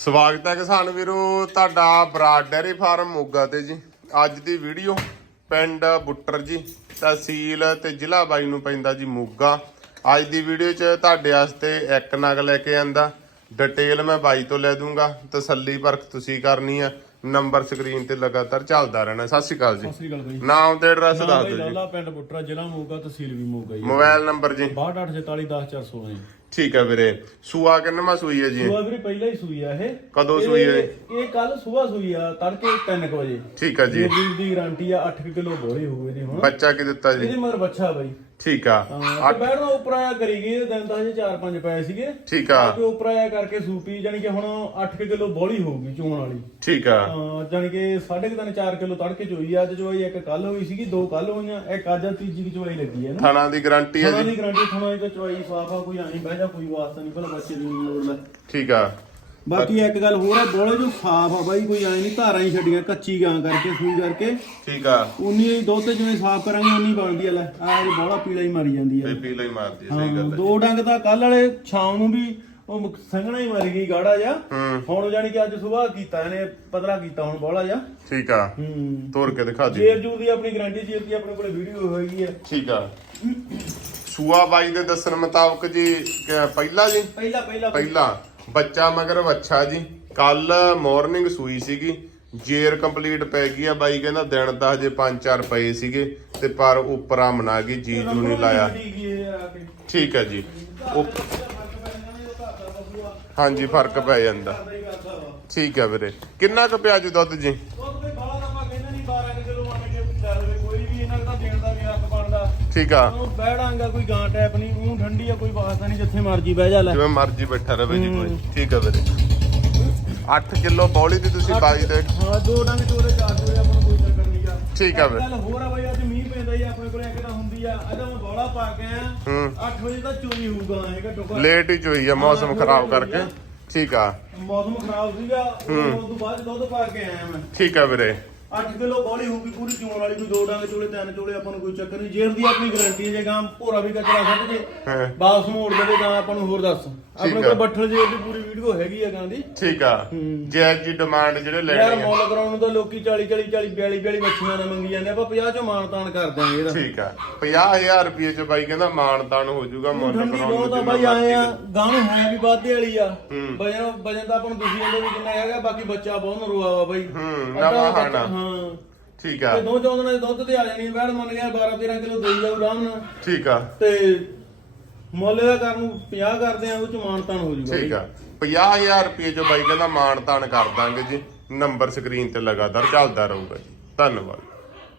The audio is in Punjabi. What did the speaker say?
ਸਵਾਗਤ ਹੈ ਕਿਸਾਨ ਵੀਰੋ ਤੁਹਾਡਾ ਬਰਾਡ ਡੈਰੀ ਫਾਰਮ ਮੋਗਾ ਤੇ ਜੀ। ਅੱਜ ਦੀ ਵੀਡੀਓ ਪਿੰਡ ਬੁੱਟਰ ਜੀ ਤਹਿਸੀਲ ਤੇ ਜ਼ਿਲ੍ਹਾ ਬਾਈ ਨੂੰ ਪੈਂਦਾ ਜੀ ਮੋਗਾ। ਅੱਜ ਦੀ ਵੀਡੀਓ 'ਚ ਤੁਹਾਡੇ ਵਾਸਤੇ ਇੱਕ ਨਗ ਲੈ ਕੇ ਆਂਦਾ। ਡਿਟੇਲ ਮੈਂ ਬਾਈ ਤੋਂ ਲੈ ਦੂੰਗਾ। ਤਸੱਲੀ ਪਰਖ ਤੁਸੀਂ ਕਰਨੀ ਆ। ਨੰਬਰ ਸਕਰੀਨ ਤੇ ਲਗਾਤਾਰ ਚੱਲਦਾ ਰਹਿਣਾ। ਸਤਿ ਸ਼੍ਰੀ ਅਕਾਲ ਜੀ। ਸਤਿ ਸ੍ਰੀ ਅਕਾਲ ਬਾਈ। ਨਾਮ ਤੇ ਐਡਰੈਸ ਦੱਸ ਦਿਓ ਜੀ। ਲਾਲਾ ਪਿੰਡ ਬੁੱਟਰਾ ਜ਼ਿਲ੍ਹਾ ਮੋਗਾ ਤਹਿਸੀਲ ਵੀ ਮੋਗਾ ਜੀ। ਮੋਬਾਈਲ ਨੰਬਰ ਜੀ। 6284410416 ਜੀ ਠੀਕ ਹੈ ਵੀਰੇ। ਸੂਆ ਕਿੰਨਵਾਂ ਸੂਈ ਹੈ ਜੀ? ਸੂਆ ਵੀਰੇ ਪਹਿਲਾਂ ਹੀ ਸੂਈ ਆ ਇਹ। ਕਦੋਂ ਸੂਈ ਹੈ? ਇਹ? ਇਹ ਕੱਲ ਸੂਆ ਸੂਈ ਆ ਤੜਕੇ 3 ਵਜੇ। ਠੀਕ ਹੈ ਜੀ। ਜੀ ਦੀ ਗਾਰੰਟੀ ਆ 8 ਕਿਲੋ ਬੋਲੇ ਹੋਏ ਨੇ ਹੁਣ। ਬੱਚਾ ਕੀ ਦਿੱਤਾ ਜੀ? ਇਹਦੇ ਮਗਰ ਬੱਚਾ ਬਾਈ। ਠੀਕ ਆ। ਹਾਂ ਤੇ ਬੈਠਣਾ ਉੱਪਰ ਆਇਆ ਕਰੀ ਗਈ ਦਿਨ ਤਾਂ ਹਜੇ 4-5 ਪਏ ਸੀਗੇ। ਠੀਕ ਆ। ਤੇ ਉੱਪਰ ਆਇਆ ਕਰਕੇ ਸੂਪੀ ਜਾਨੀ ਕਿ ਹੁਣ 8 ਕਿਲੋ ਬੋਲੀ ਹੋਊਗੀ ਚੋਣ ਵਾਲੀ। ਠੀਕ ਆ। ਹਾਂ ਜਾਨੀ ਕਿ 3.5 4 ਕਿਲੋ ਤੜਕੇ ਚੋਈ ਆ ਅੱਜ ਚੋਈ ਇੱਕ ਕੱਲ ਹੋਈ ਸੀਗੀ ਦੋ ਕੱਲ ਹੋਈਆਂ ਇੱਕ ਅੱਜ ਆ, ਤੀਜੀ ਦੀ ਚੋਈ ਲੱਗੀ ਹੈ ਨਾ। ਥਾਣਾ ਦੀ ਗਾਰੰਟੀ ਹੈ ਥਣਾ ਜੀ ਦੀ ਗਰੰਟੀ ਥਣਾ ਦੀ ਚੋਈ ਸਾਫ਼ ਆ ਕੋਈ ਆਣੀ ਬਹਿ ਜਾ ਕੋਈ ਵਾਸਤਾ ਨਹੀਂ ਭਲਾ ਬੱਚੇ ਦੀ ਲੋੜ ਲੈ ਠੀਕ ਆ। ਬਾਕੀ ਇੱਕ ਗੱਲ ਹੋਰ ਆ ਬੋਲੇ ਜੋ ਸਾਫ਼ ਆ ਬਾਈ ਕੋਈ ਆਈ ਨਹੀਂ ਧਾਰਾਂ ਹੀ ਛੱਡੀਆਂ ਕੱਚੀ ਗਾਂ ਕਰਕੇ ਸੂਈ ਕਰਕੇ। ਠੀਕ ਆ। ਉਨੀ ਹੀ ਦੁੱਧ ਜਿਵੇਂ ਸਾਫ਼ ਕਰਾਂਗੇ ਉਨੀ ਬਣਦੀ ਆ ਲੈ ਆ ਇਹ ਬੋਲਾ ਪੀਲਾ ਹੀ ਮਾਰੀ ਜਾਂਦੀ ਆ। ਬੇਬੀ ਲਈ ਮਾਰਦੀ ਹੈ, ਸਹੀ ਹਾਂ, ਗੱਲ ਹੈ ਦੋ ਡੰਗ ਤਾਂ ਕੱਲ ਵਾਲੇ ਸ਼ਾਮ ਨੂੰ ਵੀ ਉਹ ਮੁਕ- ਸੰਘਣਾ ਹੀ ਮਾਰੀ ਗਈ ਗਾੜਾ ਜਾ ਹੂੰ। ਹੁਣ ਜਾਨੀ ਕਿ ਅੱਜ ਸਵੇਰ ਕੀਤਾ ਇਹਨੇ ਪਤਲਾ ਕੀਤਾ ਹੁਣ ਬੋਲਾ ਜਾ ਠੀਕ ਆ। ਹੂੰ। ਤੋੜ ਕੇ ਦਿਖਾ ਦੇ। ਜੇਰ ਜੂ ਦੀ ਆਪਣੀ ਗਾਰੰਟੀ ਜੀ ਦੀ ਆਪਣੇ ਕੋਲੇ ਵੀਡੀਓ ਹੈਗੀ ਆ। ਠੀਕ ਆ। ਸੂਆ ਬਾਈ ਦੇ ਦੱਸਣ ਮੁਤਾਬਕ ਜੀ ਕਿ ਪਹਿਲਾ ਜੀ? ਪਹਿਲਾ ਪਹਿਲਾ ਪਹਿਲਾ। ਬੱਚਾ ਮਗਰ ਵੱਛਾ ਜੀ। ਕੱਲ ਮਾਰਨਿੰਗ ਸੂਈ ਸੀਗੀ। ਜੇਰ ਕੰਪਲੀਟ ਪੈ ਗਈ ਆ ਬਾਈ ਕਹਿੰਦਾ ਦਿਨ ਤਾਂ ਹਜੇ 5-4 ਪਏ ਸੀਗੇ। ਤੇ ਪਰ ਉਪਰਾ ਮਨਾ ਗਈ ਜੀ ਜੂ ਨਹੀਂ ਲਾਇਆ। ਠੀਕ ਹੈ ਜੀ। ਉਹ ਹਾਂਜੀ ਫ਼ਰਕ ਪੈ ਜਾਂਦਾ। ਠੀਕ ਹੈ ਵੀਰੇ। ਕਿੰਨਾ ਕੁ ਪਿਆ ਜੀ ਦੁੱਧ ਜੀ? ਠੀਕ ਆ। ਉਹ ਬੈੜਾਂਗਾ ਕੋਈ ਗਾਂ ਟੈਪ ਨਹੀਂ ਉਹ ਠੰਡੀ ਆ ਕੋਈ ਵਾਸਤਾ ਨਹੀਂ ਜਿੱਥੇ ਮਰਜ਼ੀ ਬਹਿ ਜਾ ਲੈ। ਜਿਵੇਂ ਮਰਜ਼ੀ ਬੈਠਾ ਰਵੇ ਜੀ ਕੋਈ। ਠੀਕ ਹੈ ਵੀਰੇ। 8 ਕਿਲੋ ਬੌਲੀ ਦੀ ਤੁਸੀਂ ਬਾਈ ਦੇ ਹਾਂ ਦੋ ਡੰਗ ਚੋਰੇ ਚਾਰ ਚੋਰੇ ਆਪਾਂ ਨੂੰ ਕੋਈ ਚੱਕਰ ਨਹੀਂ ਆ। ਠੀਕ ਆ ਵੀਰੇ। ਗੱਲ ਹੋਰ ਆ ਬਈ ਅੱਜ ਮੀਂਹ ਪੈਂਦਾ ਹੀ ਆ, ਆਪਣੇ ਕੋਲ ਇੱਕ ਤਾਂ ਹੁੰਦੀ ਆ ਅੱਜ ਮੈਂ ਬੋਲਾ ਪਾ ਕੇ ਹੂੰ। 8 ਵਜੇ ਤਾਂ ਚੋਰੀ ਹੋਊਗਾ ਇਹ ਘੱਟ ਲੇਟ ਹੀ ਚੋਈ ਆ ਮੌਸਮ ਖਰਾਬ ਕਰਕੇ। ਠੀਕ ਆ। ਮੌਸਮ ਖਰਾਬ ਸੀਗਾ ਉਸ ਤੋਂ ਬਾਅਦ ਦੁੱਧ ਪਾ ਕੇ ਆਇਆ ਮੈਂ। ਠੀਕ ਆ ਵੀਰੇ। 8 ਕਿਲੋ ਬੋਲੀ ਹੋਊਗੀ ਪੂਰੀ ਚੋਣ ਵਾਲੀ ਕੋਈ ਦੋ ਡੰਗ ਚੋਲੇ ਤਿੰਨ ਚੋਲੇ ਆਪਾਂ ਨੂੰ ਕੋਈ ਚੱਕਰ ਨਹੀਂ। ਜੇਰ ਦੀ ਆਪਣੀ ਗਾਰੰਟੀ ਹੈ ਜੇ ਗਾਂ ਭੋਰਾ ਵੀ ਕਚਰਾ ਸੱਟ ਜੇ ਹਾਂ। ਵਾਪਸ ਮੋੜ ਦੇਵੇ ਗਾਂ ਆਪਾਂ ਨੂੰ ਹੋਰ ਦੱਸ। ਆਪਣੇ ਆ। ਕੋਲ ਬੱਠਲ ਜੇਰ ਦੀ ਪੂਰੀ ਵੀਡੀਓ ਹੈਗੀ ਆ ਗਾਂ ਦੀ। ਠੀਕ ਆ। ਜੈ ਜੀ ਡਿਮਾਂਡ ਜਿਹੜੇ ਯਾਰ ਲੈਣੇ ਆ। ਮੁੱਲ ਕਰਾਉਣ ਨੂੰ ਤਾਂ ਲੋਕੀ 40 40 40 42 42 ਮੱਛੀਆਂ ਨਾਲ ਮੰਗੀ ਜਾਂਦੇ ਆਪਾਂ 50 ਚੋਂ ਮਾਨ ਤਾਨ ਕਰ ਦਿਆਂਗੇ ਇਹਦਾ। ਠੀਕ ਆ। 50000 ਰੁਪਏ ਚ ਬਾਈ ਕਹਿੰਦਾ ਮਾਨਦਾਨ ਹੋ ਜਾਊਗਾ ਮੁੱਲ ਠੰਡੀ ਕਰਾਉਣ ਬਹੁਤ ਆ ਨੂੰ ਬਾਈ ਜਿੰਨਾ ਆਏ ਆ ਮਰਜ਼ੀ ਗਾਂ ਨੂੰ ਹੈ ਵੀ ਵਾਧੇ ਵਾਲੀ ਆ। ਹੂੰ। ਵਜਨ ਵਜਨ ਤਾਂ ਆਪਾਂ ਨੂੰ ਇਹਦੇ ਵੀ ਕਿੰਨਾ ਹੈਗਾ ਬਾਕੀ ਬੱਚਾ ਬਹੁਤ ਨਰੂਆ ਵਾ ਬਾਈ। ਹੂੰ, ਅੱਧਾ ਨਵਾਂ ਬੱਚਾ-। ਹਾਂ। ਠੀਕ ਆ। ਤੇ ਦੋ ਚੌਂਦਣੇ ਦੁੱਧ ਤੇ ਆ ਜਾਣੀ ਬੈੜ ਮੰਨ ਗਿਆ 12 13 ਕਿਲੋ ਦੇਈ ਜਾਊ ਆਰਾਮ ਨਾਲ। ਠੀਕ ਆ। ਤੇ ਮੁੱਲ ਦਾ ਕਰਨ ਨੂੰ 50 ਕਰਦੇ ਆ ਉਹ ਚ ਮਾਨ ਤਾਨ ਹੋ ਜੂਗਾ ਠੀਕ ਆ। 50000 ਰੁਪਏ ਚ ਬਾਈ ਕਹਿੰਦਾ ਮਾਨਦਾਨ ਕਰ ਦਾਂਗੇ ਜੀ। ਨੰਬਰ ਸਕਰੀਨ ਤੇ ਲਗਾਤਾਰ ਚੱਲਦਾ ਰਹੂਗਾ ਜੀ। ਧੰਨਵਾਦ।